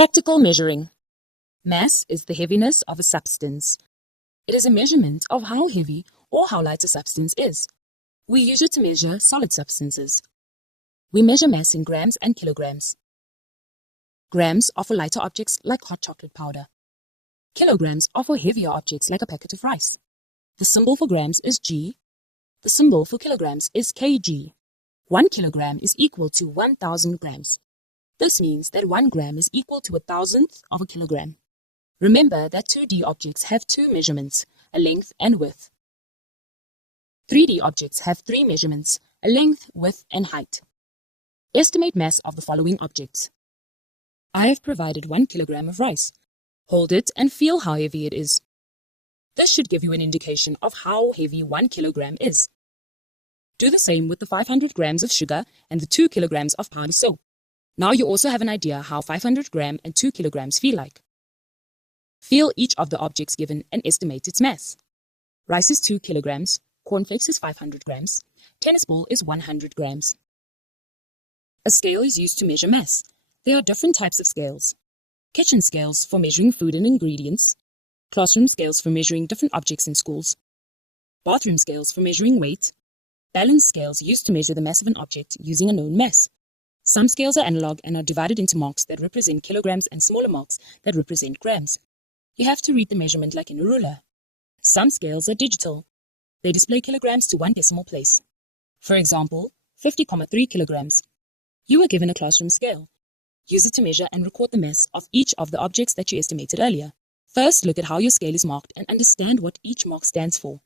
Practical measuring. Mass is the heaviness of a substance. It is a measurement of how heavy or how light a substance is. We use it to measure solid substances. We measure mass in grams and kilograms. Grams are for lighter objects like hot chocolate powder. Kilograms are for heavier objects like a packet of rice. The symbol for grams is G. The symbol for kilograms is kg. 1 kilogram is equal to 1,000 grams. This means that 1 gram is equal to 1,000th of a kilogram. Remember that 2D objects have two measurements, a length and width. 3D objects have three measurements, a length, width, and height. Estimate mass of the following objects. I have provided 1 kilogram of rice. Hold it and feel how heavy it is. This should give you an indication of how heavy 1 kilogram is. Do the same with the 500 grams of sugar and the 2 kilograms of powder soap. Now you also have an idea how 500 gram and 2 kilograms feel like. Feel each of the objects given and estimate its mass. Rice is 2 kilograms, cornflakes is 500 grams, tennis ball is 100 grams. A scale is used to measure mass. There are different types of scales. Kitchen scales for measuring food and ingredients, classroom scales for measuring different objects in schools, bathroom scales for measuring weight, balance scales used to measure the mass of an object using a known mass. Some scales are analog and are divided into marks that represent kilograms and smaller marks that represent grams. You have to read the measurement like in a ruler. Some scales are digital. They display kilograms to 1 decimal place. For example, 50,3 kilograms. You were given a classroom scale. Use it to measure and record the mass of each of the objects that you estimated earlier. First, look at how your scale is marked and understand what each mark stands for.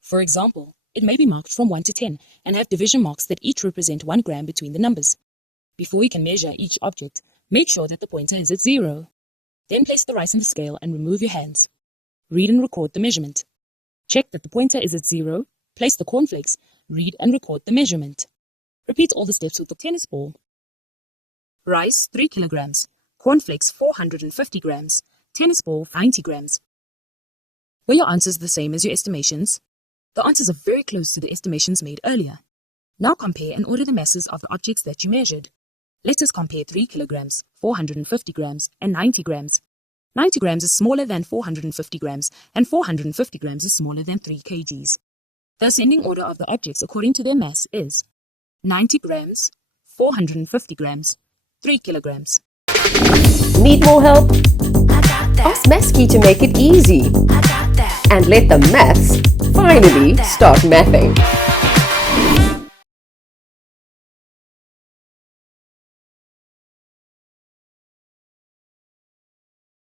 For example, it may be marked from 1 to 10 and have division marks that each represent 1 gram between the numbers. Before you can measure each object, make sure that the pointer is at 0. Then place the rice on the scale and remove your hands. Read and record the measurement. Check that the pointer is at 0, place the cornflakes, read and record the measurement. Repeat all the steps with the tennis ball. Rice 3 kilograms, cornflakes 450 grams, tennis ball 90 grams. Were your answers the same as your estimations? The answers are very close to the estimations made earlier. Now compare and order the masses of the objects that you measured. Let us compare 3 kilograms, 450 grams, and 90 grams. 90 grams is smaller than 450 grams, and 450 grams is smaller than 3 kgs. The ascending order of the objects according to their mass is 90 grams, 450 grams, 3 kilograms. Need more help? I got that. Ask Mathskey to make it easy. I got that. And let the maths finally start mathing.